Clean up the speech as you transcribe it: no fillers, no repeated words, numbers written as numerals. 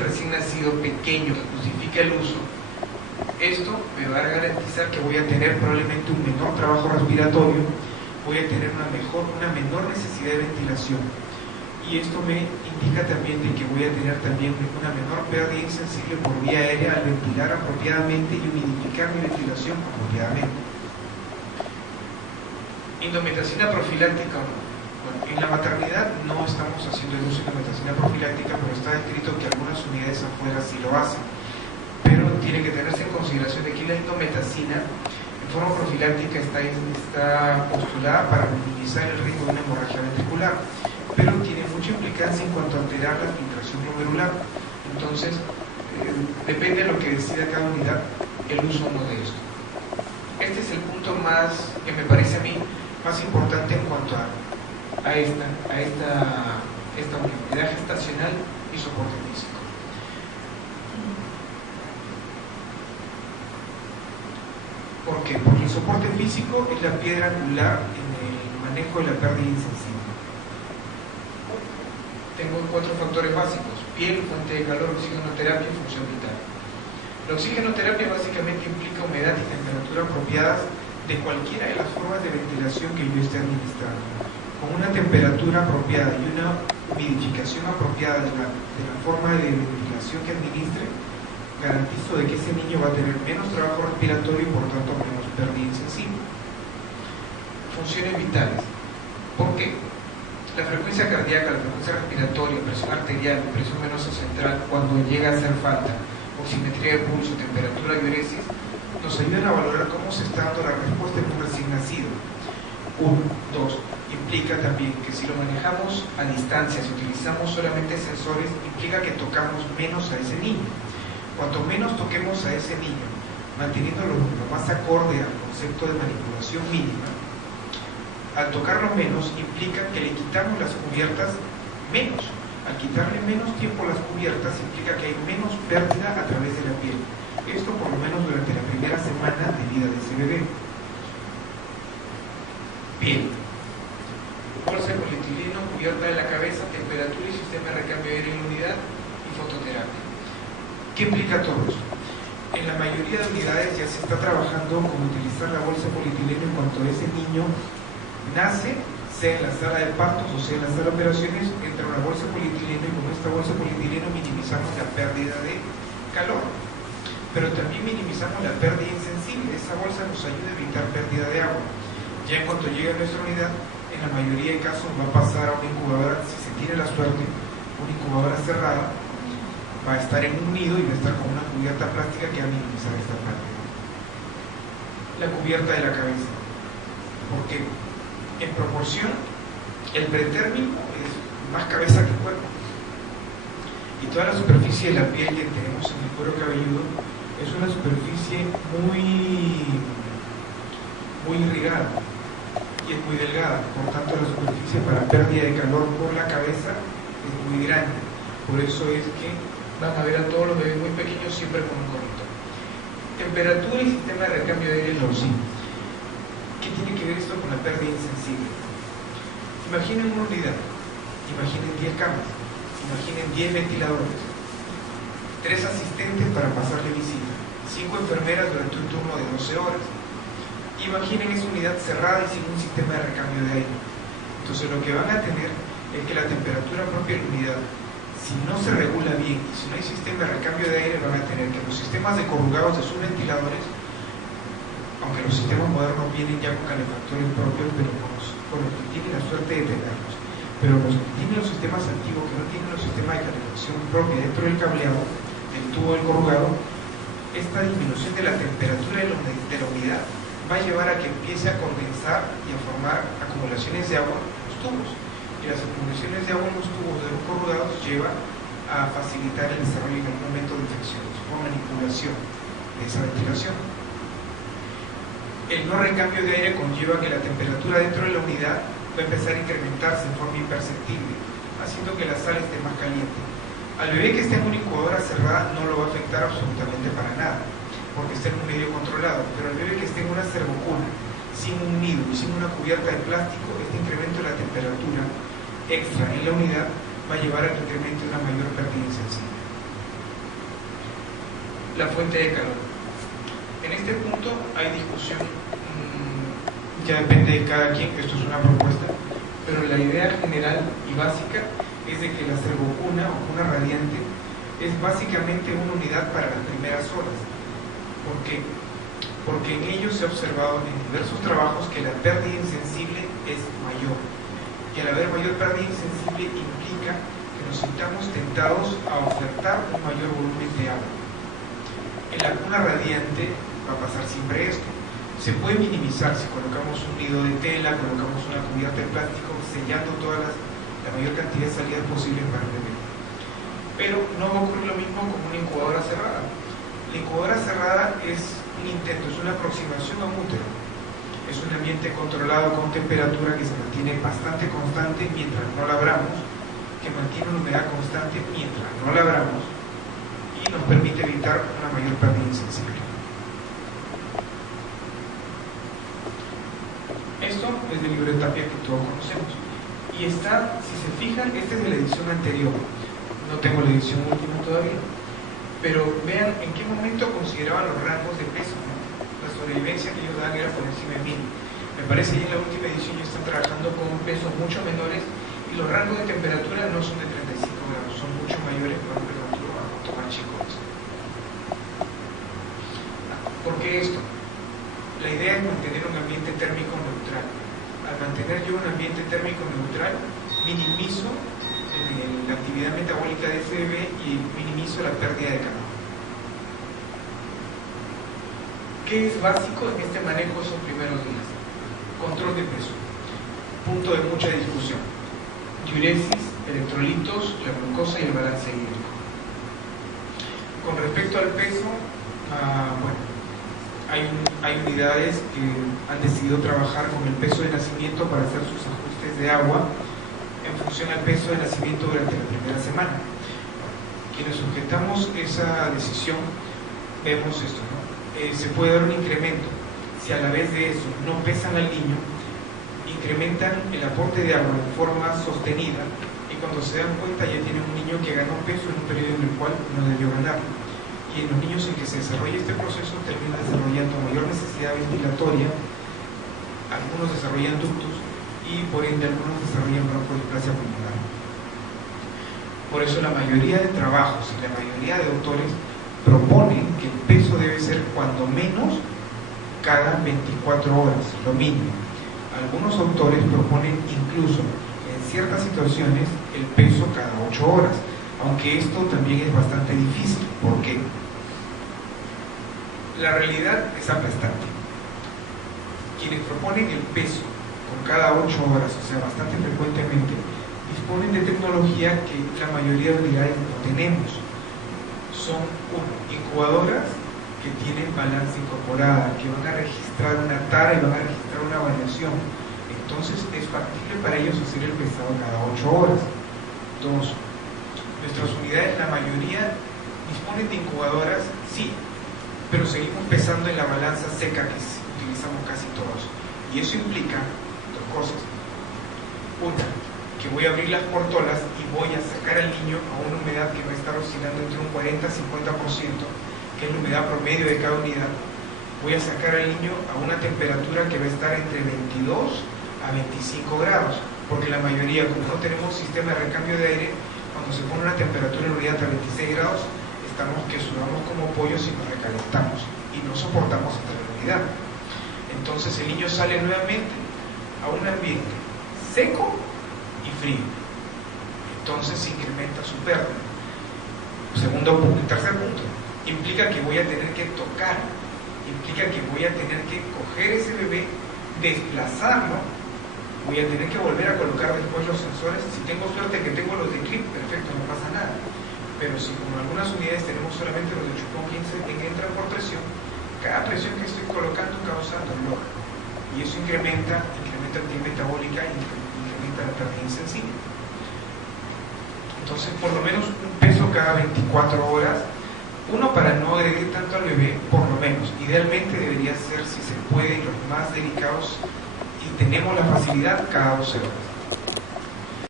ese recién nacido pequeño que justifica el uso, esto me va a garantizar que voy a tener probablemente un menor trabajo respiratorio, voy a tener una menor necesidad de ventilación, y esto me indica también de que voy a tener también una menor pérdida insensible por vía aérea al ventilar apropiadamente y humidificar mi ventilación apropiadamente. Indometacina profiláctica o no. Bueno, en la maternidad no estamos haciendo el uso de indometacina profiláctica, pero está escrito que algunas unidades afuera sí lo hacen. Pero tiene que tenerse en consideración de que la indometacina en forma profiláctica está postulada para minimizar el riesgo de una hemorragia ventricular, pero tiene mucha implicancia en cuanto a alterar la filtración glomerular. Entonces, depende de lo que decida cada unidad el uso o no de esto. Este es el punto más, que me parece a mí, más importante en cuanto a esta unidad gestacional y soporte físico. ¿Por qué? Porque el soporte físico es la piedra angular en el manejo de la pérdida insensible. Tengo 4 factores básicos: piel, fuente de calor, oxigenoterapia y función vital. La oxigenoterapia básicamente implica humedad y temperatura apropiadas de cualquiera de las formas de ventilación que yo esté administrando. Con una temperatura apropiada y una humidificación apropiada de la forma de ventilación que administre, garantizo de que ese niño va a tener menos trabajo respiratorio y por tanto menos pérdida insensible. Funciones vitales. ¿Por qué? La frecuencia cardíaca, la frecuencia respiratoria, presión arterial, presión venosa central, cuando llega a hacer falta, oximetría de pulso, temperatura y uresis, nos ayudan a valorar cómo se está dando la respuesta en un recién nacido. 1, 2. Implica también que si lo manejamos a distancia, si utilizamos solamente sensores, implica que tocamos menos a ese niño. Cuanto menos toquemos a ese niño, manteniendo lo más acorde al concepto de manipulación mínima, al tocarlo menos implica que le quitamos las cubiertas menos. Al quitarle menos tiempo a las cubiertas implica que hay menos pérdida a través de la piel. Esto por lo menos durante la primera semana de vida de ese bebé. Piel. Bolsa de polietileno, cubierta de la cabeza, temperatura y sistema de recambio de aire en la unidad y fototerapia. ¿Qué implica todo esto? En la mayoría de unidades ya se está trabajando con utilizar la bolsa de polietileno en cuanto ese niño nace, sea en la sala de partos o sea en la sala de operaciones, entra una bolsa de polietileno y con esta bolsa de polietileno minimizamos la pérdida de calor, pero también minimizamos la pérdida insensible. Esa bolsa nos ayuda a evitar pérdida de agua. Ya en cuanto llegue a nuestra unidad, en la mayoría de casos va a pasar a una incubadora, si se tiene la suerte, una incubadora cerrada, va a estar en un nido y va a estar con una cubierta plástica que va a minimizar esta pérdida. La cubierta de la cabeza. ¿Por qué? En proporción, el pretérmino es más cabeza que cuerpo. Y toda la superficie de la piel que tenemos en el cuero cabelludo es una superficie muy irrigada y es muy delgada. Por tanto, la superficie para pérdida de calor por la cabeza es muy grande. Por eso es que van a ver a todos los bebés muy pequeños siempre con un gorrito. Temperatura y sistema de recambio de aire en la UCI. ¿Qué tiene que ver esto con la pérdida insensible? Imaginen una unidad, imaginen 10 camas, imaginen 10 ventiladores, 3 asistentes para pasarle visita, 5 enfermeras durante un turno de 12 horas. Imaginen esa unidad cerrada y sin un sistema de recambio de aire. Entonces lo que van a tener es que la temperatura propia de la unidad, si no se regula bien y si no hay sistema de recambio de aire, van a tener que los sistemas de corrugados de sus ventiladores, aunque los sistemas modernos vienen ya con calefactores propios, pero con los que tienen la suerte de tenerlos, pero los que tienen los sistemas antiguos, que no tienen los sistemas de calefacción propia dentro del cableado, del tubo del corrugado, esta disminución de la temperatura de la unidad va a llevar a que empiece a condensar y a formar acumulaciones de agua en los tubos. Y las acumulaciones de agua en los tubos de los corrugados lleva a facilitar el desarrollo en algún momento de infecciones por manipulación de esa ventilación. El no recambio de aire conlleva que la temperatura dentro de la unidad va a empezar a incrementarse en forma imperceptible, haciendo que la sala esté más caliente. Al bebé que esté en una incubadora cerrada no lo va a afectar absolutamente para nada, porque está en un medio controlado, pero al bebé que esté en una cervocuna, sin un nido y sin una cubierta de plástico, este incremento de la temperatura extra en la unidad va a llevar a que incremente una mayor pérdida insensible. la fuente de calor. En este punto hay discusión, ya depende de cada quien, esto es una propuesta, pero la idea general y básica es de que la servocuna o cuna radiante es básicamente una unidad para las primeras horas. ¿Por qué? Porque en ellos se ha observado en diversos trabajos que la pérdida insensible es mayor. Y al haber mayor pérdida insensible implica que nos sintamos tentados a ofertar un mayor volumen de agua. En la cuna radiante va a pasar siempre esto. Se puede minimizar si colocamos un nido de tela, colocamos una cubierta de plástico, sellando la mayor cantidad de salidas posibles para el bebé. Pero no va a ocurrir lo mismo con una incubadora cerrada. La incubadora cerrada es un intento, es una aproximación a un útero. Es un ambiente controlado con temperatura que se mantiene bastante constante mientras no la abramos, que mantiene una humedad constante mientras no la abramos y nos permite evitar una mayor pérdida insensible. Esto es del libro de Tapia que todos conocemos. Y está, si se fijan, esta es de la edición anterior. No tengo la edición última todavía. Pero vean en qué momento consideraban los rangos de peso, ¿no? La sobrevivencia que ellos dan era por encima de 1000. Me parece que en la última edición ya están trabajando con pesos mucho menores y los rangos de temperatura no son de 35 grados, son mucho mayores, por ejemplo, el más chico. ¿Por qué esto? La idea es mantener un ambiente térmico neutral. Al mantener yo un ambiente térmico neutral, minimizo la actividad metabólica de ese bebé y minimizo la pérdida de calor. ¿Qué es básico en este manejo esos primeros días? Control de peso. Punto de mucha discusión. Diuresis, electrolitos, la glucosa y el balance hídrico. Con respecto al peso, hay unidades que han decidido trabajar con el peso de nacimiento para hacer sus ajustes de agua en función al peso de nacimiento durante la primera semana. Quienes sujetamos esa decisión vemos esto, ¿no? Se puede dar un incremento. Si a la vez de eso no pesan al niño, incrementan el aporte de agua de forma sostenida y cuando se dan cuenta ya tienen un niño que ganó peso en un periodo en el cual no debió ganar. Y en los niños en que se desarrolla este proceso termina desarrollando mayor necesidad ventilatoria, algunos desarrollan ductos y por ende algunos desarrollan broncoesplasia pulmonar. Por eso la mayoría de trabajos y la mayoría de autores proponen que el peso debe ser cuando menos cada 24 horas, lo mínimo. Algunos autores proponen incluso en ciertas situaciones el peso cada 8 horas, aunque esto también es bastante difícil. ¿Por qué? La realidad es aplastante. Quienes proponen el peso con cada 8 horas, o sea, bastante frecuentemente, disponen de tecnología que la mayoría de unidades no tenemos. Son incubadoras que tienen balanza incorporada, que van a registrar una tara y van a registrar una variación. Entonces es factible para ellos hacer el pesado cada 8 horas. 2. Nuestras unidades, la mayoría, disponen de incubadoras, sí, pero seguimos pesando en la balanza seca que utilizamos casi todos. Y eso implica dos cosas. Una, que voy a abrir las portolas y voy a sacar al niño a una humedad que va a estar oscilando entre un 40 y 50%, que es la humedad promedio de cada unidad. Voy a sacar al niño a una temperatura que va a estar entre 22 a 25 grados, porque la mayoría, como no tenemos sistema de recambio de aire, cuando se pone una temperatura en unidad a 26 grados, estamos que sudamos como pollos y nos recalentamos y no soportamos hasta la unidad. Entonces el niño sale nuevamente a un ambiente seco y frío. Entonces se incrementa su pérdida. Segundo punto. Tercer punto, implica que voy a tener que tocar, implica que voy a tener que coger ese bebé, desplazarlo, voy a tener que volver a colocar después los sensores. Si tengo suerte que tengo los de clip, perfecto, no pasa nada. Pero si como en algunas unidades tenemos solamente los de chupón 15 que entran por presión, cada presión que estoy colocando causa dolor. Y eso incrementa actividad metabólica y incrementa la pérdida insensible. Entonces, por lo menos un peso cada 24 horas, uno para no agredir tanto al bebé, por lo menos. Idealmente debería ser, si se puede, los más delicados y tenemos la facilidad, cada 12 horas.